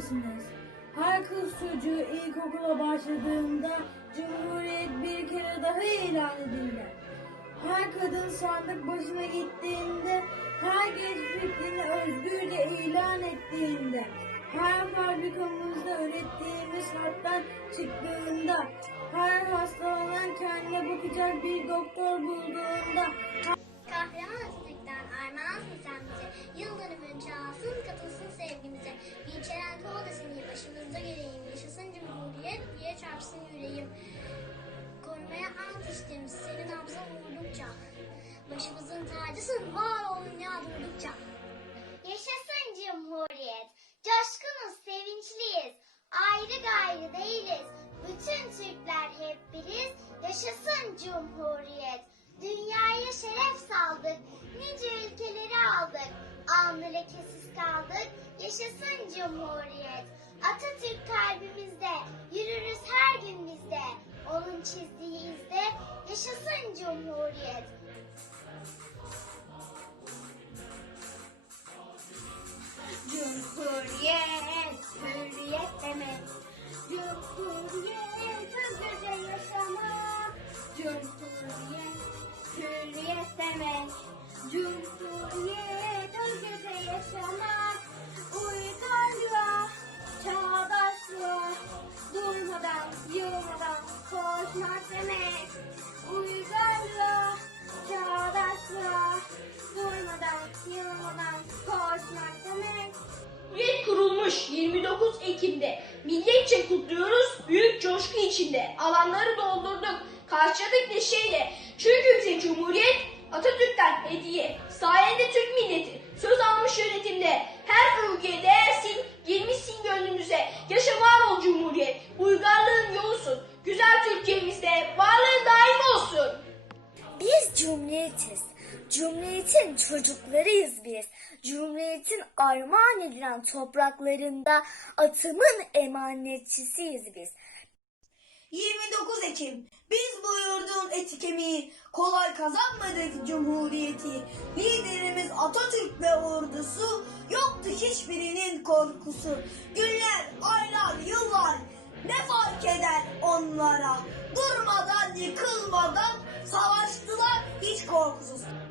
misiniz? Her kız çocuğu ilkokula başladığında Cumhuriyet bir kere daha ilan edilir. Her kadın sandık başına gittiğinde, her genç fikrini özgürce ilan ettiğinde, her fabrikamızda ürettiğimiz hattan çıktığında, her hastalanan kendine bakacak bir doktor bulduğunda, Kahraman Atatürk'ten armağansın sen bize. Yıl dönümün ant içtim senin nabza vurdukça. Başımızın tacısın var ol dünya durdukça. Yaşasın Cumhuriyet. Coşkunuz, sevinçliyiz. Ayrı gayrı değiliz. Bütün Türkler hep biriz. Yaşasın Cumhuriyet. Dünyaya şeref saldık. Nice ülkeleri aldık. Alnı lekesiz kaldık. Yaşasın Cumhuriyet. Cumhuriyet, Kurulmuş 29 Ekim'de. Milletçe kutluyoruz büyük coşku içinde. Alanları doldurduk, karşıladık neşeyle. Çünkü bize Cumhuriyet Atatürk'ten hediye. Sayende Türk milleti söz almış yönetimde. Her ülkeye değersin, girmişsin gönlümüze. Yaşa var ol Cumhuriyet, uygarlığın yolusun. Güzel Türkiye'mizde varlığın daim olsun. Biz Cumhuriyetiz. Cumhuriyetin çocuklarıyız biz. Cumhuriyetin armağan edilen topraklarında atımın emanetçisiyiz biz. 29 Ekim biz bu yurdun eti kemiği kolay kazanmadık cumhuriyeti. Liderimiz Atatürk ve ordusu yoktu hiçbirinin korkusu. Günler, aylar, yıllar ne fark eder onlara? Durmadan, yıkılmadan savaştılar dois concursos.